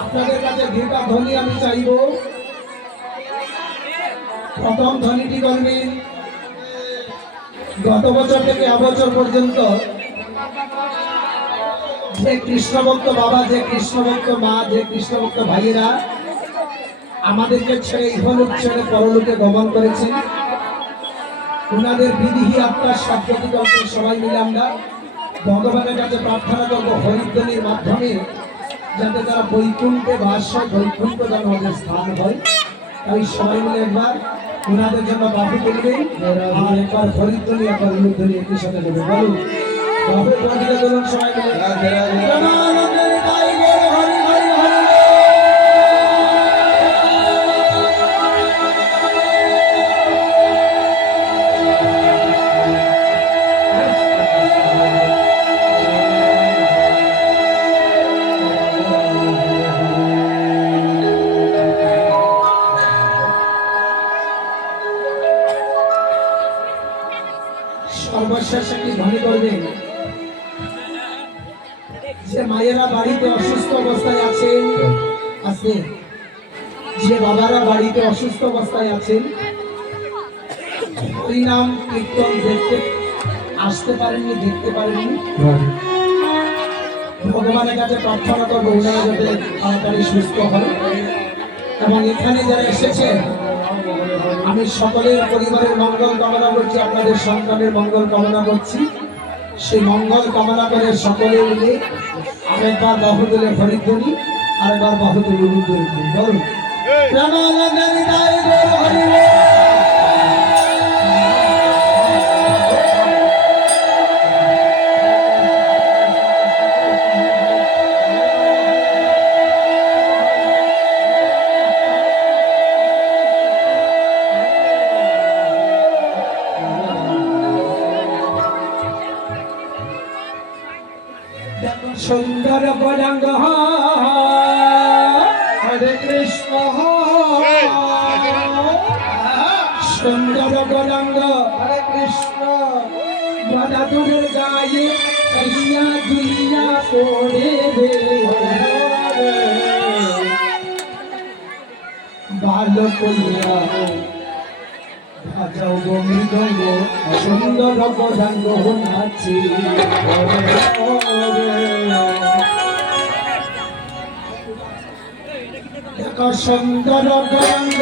আপনাদের কাছে দুইটা ধ্বনি আমি চাইব। প্রথম ধ্বনিটি করবেন গত বছর থেকে এবছর পর্যন্ত যে কৃষ্ণভক্ত বাবা, যে কৃষ্ণভক্ত মা, যে কৃষ্ণভক্ত ভাইয়েরা আমাদেরকে ছেড়ে ইহলোক ছেড়ে পরলোকে গমন করেছেন, ওনাদের বিধিহী আত্মার সাক্ষাৎ করতে সবাই মিলে আমরা ভগবানের কাছে প্রার্থনা করবো হরিধ্বনির মাধ্যমে যাতে তারা বৈকুণ্ঠে বাস হয়, বৈকুণ্ঠ যেন আমাদের স্থান হয়। তাই সবাই মিলে একবার ওনাদের জন্য বাহু তুলবে আর একবার হরিধ্বনি একবার অনুধ্বনি একই সাথে দেবে। বলুন বাহুর বন্দিকে বলুন সবাই মিলে সর্বশেষ একটি ধ্বনি করবেন। যে মায়েরা বাড়িতে অসুস্থ অবস্থায় আছেন, যে বাবারা বাড়িতে অসুস্থ অবস্থায় আছেন, হরিনাম কীর্তন দেখতে আসতে পারেননি, দেখতে পারেননি, ভগবানের কাছে প্রার্থনা করবো ওনারা যাতে তাড়াতাড়ি সুস্থ হয়। এবং এখানে যারা এসেছেন আমি সকলের পরিবারের মঙ্গল কামনা করছি, আপনাদের সন্তানের মঙ্গল কামনা করছি। সেই মঙ্গল কামনা করে সকলে মিলে আরেকবার বাহু তুলে হরিধ্বনি, আরেকবার বাহু তুলে অনুধ্বনি বলুন সুন্দর বরঙ্গ হরে কৃষ্ণ, সুন্দর বরঙ্গ হরে কৃষ্ণ, বদাতুরের গায়ে কইয়া দুনিয়া পড়ে রে ভালো কইয়া বাজাও গো মৃদঙ্গ, সুন্দর বরঙ্গ নাচি সুন্দর গরঙ্গ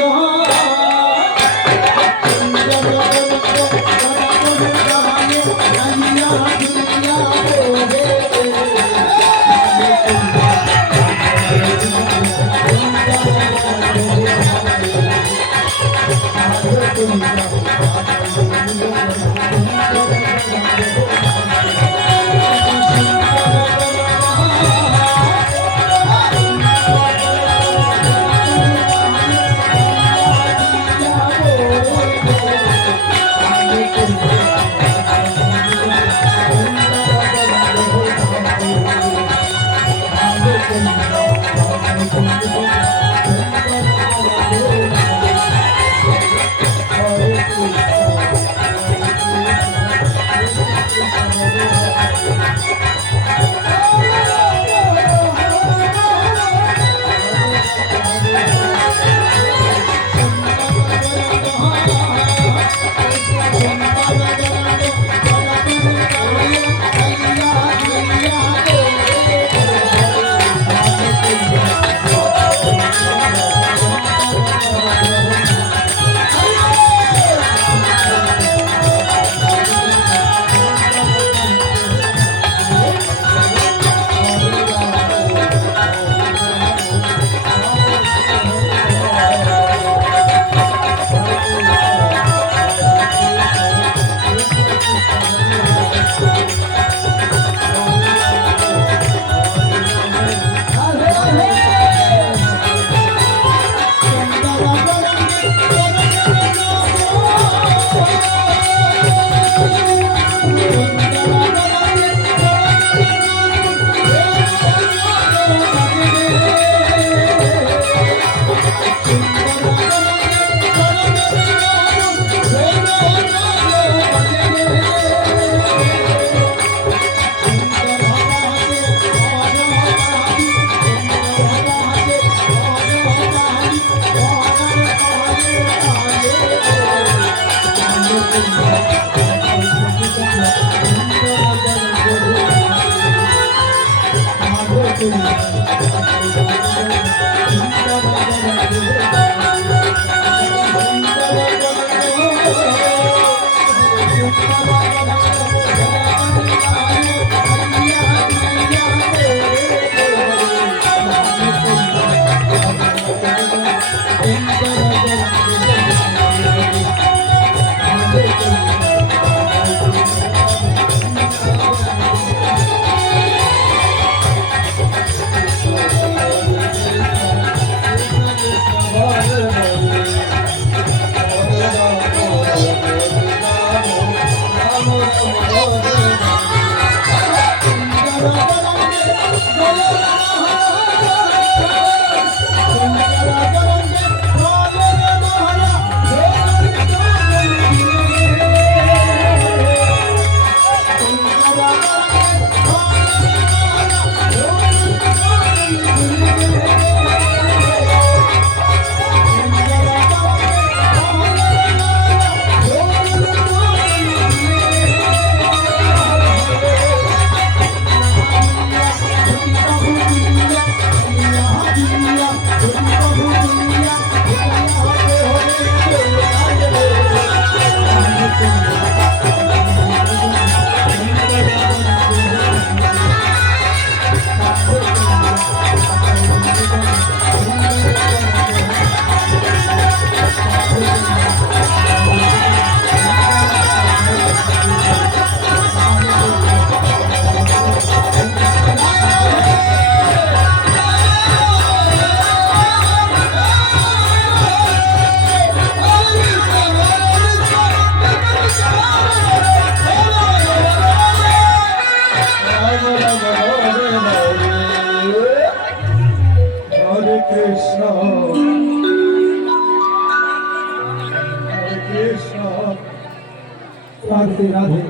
রাধে রাধে।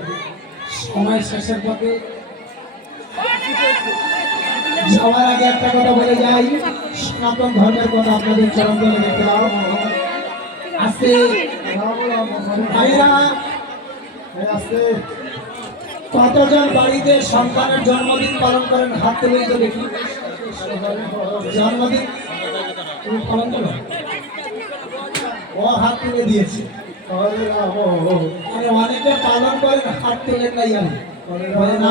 সময় শেষের পথে যাওয়ার আগে একটা কথা বলে যাই, সনাতন ধর্মের কথা আপনাদের চরণ ধরে দেখতে পাও। আজকে ভাইরা আজকে কতজন বাড়িতে সন্তানের জন্মদিন পালন করেন? হাত তুলেই তো দেখি। জন্মদিন তুমি পালন করো? ও হাত তুলে দিয়েছে। অনেকে পালন করেন, হাত তুলেন নাই।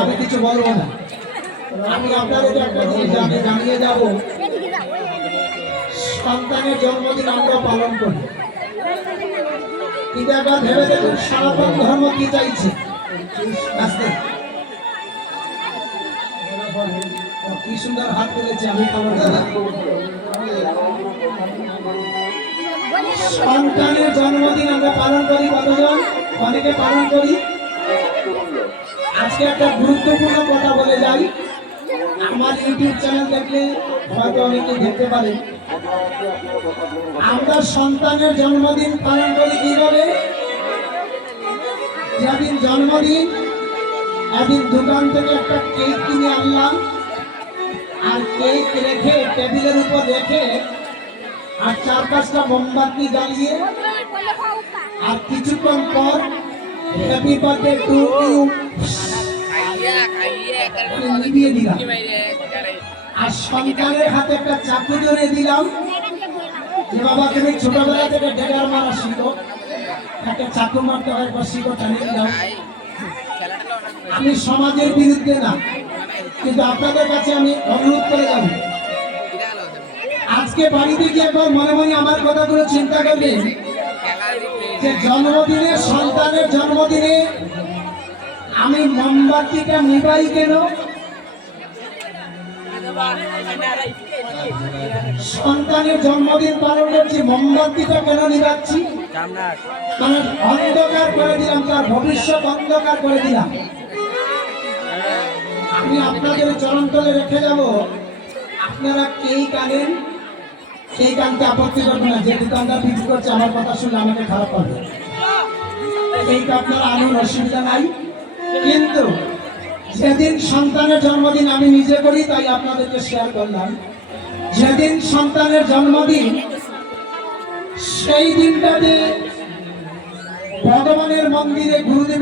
আমি কিছু বলবো না। আমি আপনাদেরকে একটা জিনিস জানিয়ে যাব, সন্তানের জন্মদিন আমরা পালন করি, কিন্তু একবার ভেবে দেখুন সনাতন ধর্ম কি চাইছে। আস্তে কি সুন্দর হাত তুলেছে, আমি পালন করি। সন্তানের জন্মদিন আমরা পালন করি কতজন? অনেকে পালন করি। আজকে একটা গুরুত্বপূর্ণ কথা বলে যাই, আমার ইউটিউব চ্যানেল দেখলে হয়তো অনেকে দেখতে পারেন। আমরা সন্তানের জন্মদিন পালন করি কিভাবে? যেদিন জন্মদিন একদিন দোকান থেকে একটা কেক কিনে আনলাম, আর কেক রেখে টেবিলের উপর রেখে আর 4-5টা মোমবাতি জ্বালিয়ে আর কিছুক্ষণ পর হ্যাপি বার্থডে টু ইউ নিভিয়ে দিলাম, আর সন্তানের হাতে একটা চাকু ধরে দিলাম যে বাবা তুমি ছোটবেলা থেকে ডেগার মারা শিখো, একটা চাকু মারতে হয় বা শিখো, টানিয়ে দিলাম। আমি সমাজের বিরুদ্ধে না, কিন্তু আপনাদের কাছে আমি অনুরোধ করে যাব, আজকে বাড়িতে গিয়ে একবার মনে মনে আমার কথাগুলো চিন্তা করবেন যে জন্মদিনে, সন্তানের জন্মদিনে আমি মোমবাতিটা নিভাই কেন? সন্তানের জন্মদিন পালন করছি, মোমবাতিটা কেন নিভাচ্ছি? কারণ অন্ধকার করে দিলাম, তার ভবিষ্যৎ অন্ধকার করে দিলাম। আমি আপনাদের চরণতলে রেখে যাব, আপনারা কেই কানেন, সেই কানতে আপত্তি করবে না। যে দোকানদার বিক্রি করছে আমার কথা শুনলে আমাকে খারাপ করবে, এইটা আপনারা আনুন, অসুবিধা নাই। কিন্তু যেদিন সন্তানের জন্মদিন আমি নিজে করি, তাই আপনাদেরকে শেয়ার করলাম। যেদিন সন্তানের জন্মদিন, সেই দিনটাতে ভগবানের মন্দিরে গুরুদেব